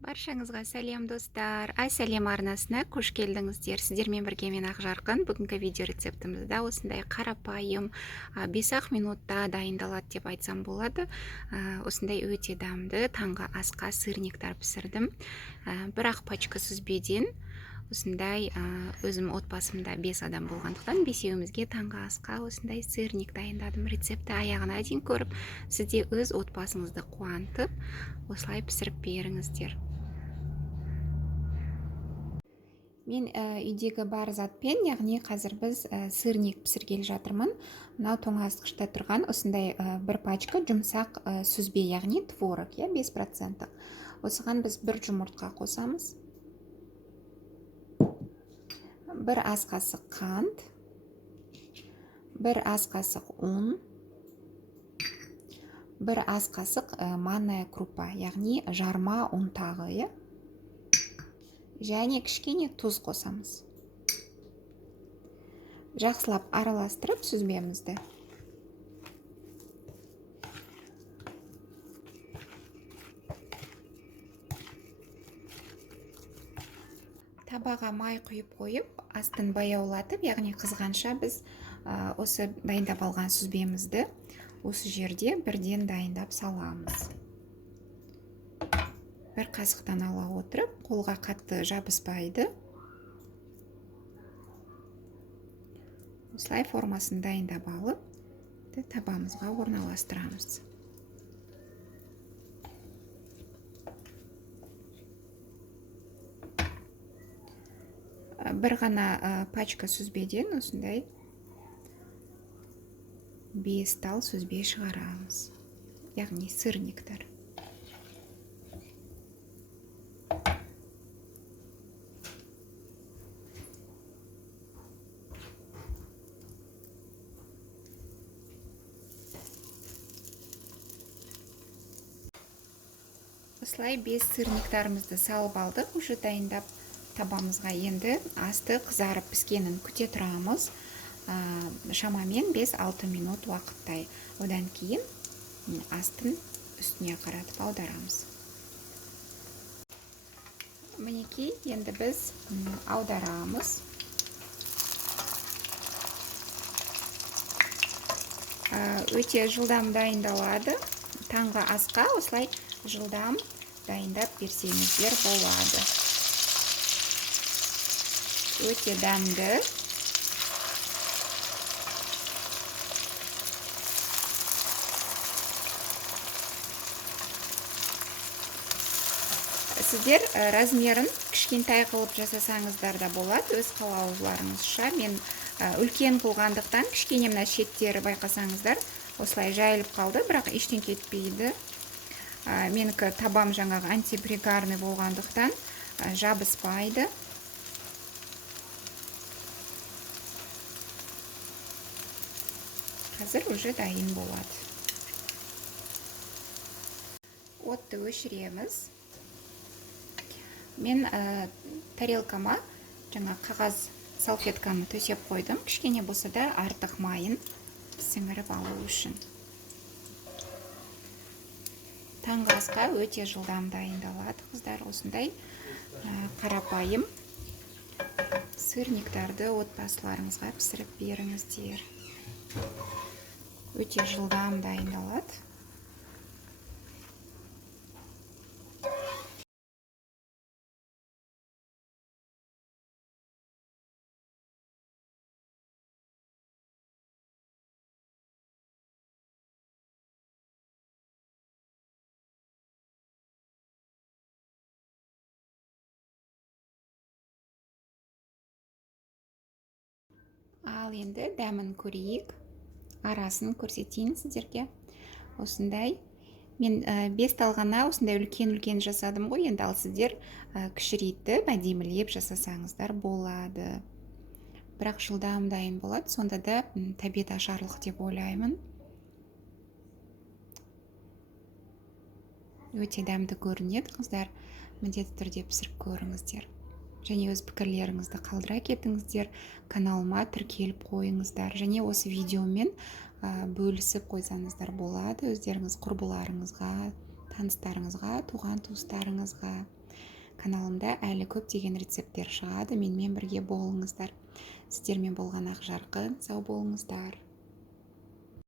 Баршаңызға сәлем достар. Сәлем арнасына қош келдіңіздер. Сіздермен бірге мен Ақжарқын. Бүгінгі видео рецептімізді осындай қарапайым 5-ақ минутта дайындалады деп айтсам болады. Осындай өте дәмді таңғы асқа сырниктар пісірдім. Бір ақ пачка сүзбеден осындай өзім отбасымда 5 адам болғандықтан бесеуімізге таңғы асқа осындай сырник дайындадым. Рецепті аяғына дейін көріп, сізде өз отбасыңызды қуантып, осылай пісіріп беріңіздер. Мен үйдегі бар затпен, яғни қазір біз сырник пісіргелі жатырмын. Мынау тоңазытқышта тұрған осындай бір пачка жұмсақ сүзбе, яғни творог, 5%. Осыған біз бір жұмыртқа қосамыз. Бір ас қасық қант, бір ас қасық ұн, бір ас қасық манная крупа, яғни жарма ұнтағы, және кішкене тұз қосамыз. Жақсылап араластырып сүзбемізді. Табаға май құйып қойып, астын баяулатып, яғни қызғанша біз осы дайындап алған сүзбемізді осы жерде бірден дайындап саламыз. Бір қасықтан ала отырып, қолға қатты жабыспайды. Осылай формасын дайындап алып, табамызға орналастырамыз. Бір ғана пачка сүзбеден осындай 5 тал сүзбе шығарамыз, яғни сырниктар. Осылай 5 сырниктарымызды салып алдық, уже дайындап табамызға. Енді асты қызарып піскенін күте тұрамыз. Шамамен 5-6 минут уақыттай. Одан кейін астын үстіне қаратып аударамыз. Мінекей, енді біз аударамыз. Өте жылдам дайындалады. Таңғы асқа осылай жылдам дайындап берсеңіздер болады. Өте дәмді. Сіздер размерін кішкентай қылып жасасаңыздар да болады, өз қалауларыңызша. Мен үлкен қылғандықтан кішкене мына шеттері байқасаңыздар, осылай жайылып қалды, бірақ ештен кетпейді. Менікі табам жаңағы антипригарный болғандықтан жабыспайды. Қазір уже дайын болады. Отты өшіреміз. Мен тарелкама жаңа қағаз салфетканы төсеп қойдым. Кішкене болса да артық майын сіңіріп алу үшін. Таңғы асқа өте жылдам дайындалады, қыздар. Осындай қарапайым сырниктарды отбасыларыңызға пісіріп беріңіздер. Өте жылдам дайындалады. Ал енді дәмін көрейік. Арасын көрсетейін сіздерге. Осындай. Мен 5 талғана осындай үлкен-үлкен жасадым ғой. Енді ал сіздер кішірейтіп, әдемілеп жасасаңыздар болады. Бірақ жылдам дайын болады. Сонда да тәбет ашарлық деп ойлаймын. Өте дәмді көрінеді, қыздар. Міндетті түрде пісіріп көріңіздер. Және өз пікірлеріңізді қалдыра кетіңіздер. Каналыма тіркеліп қойыңыздар. Және осы видеомен бөлісіп қойсаңыздар болады. Өздеріңіз құрбыларыңызға, таныстарыңызға, туған туыстарыңызға. каналымда әлі көптеген рецепттер шығады, менімен бірге болыңыздар. Сіздермен болған Ақжарқын, сау болыңыздар.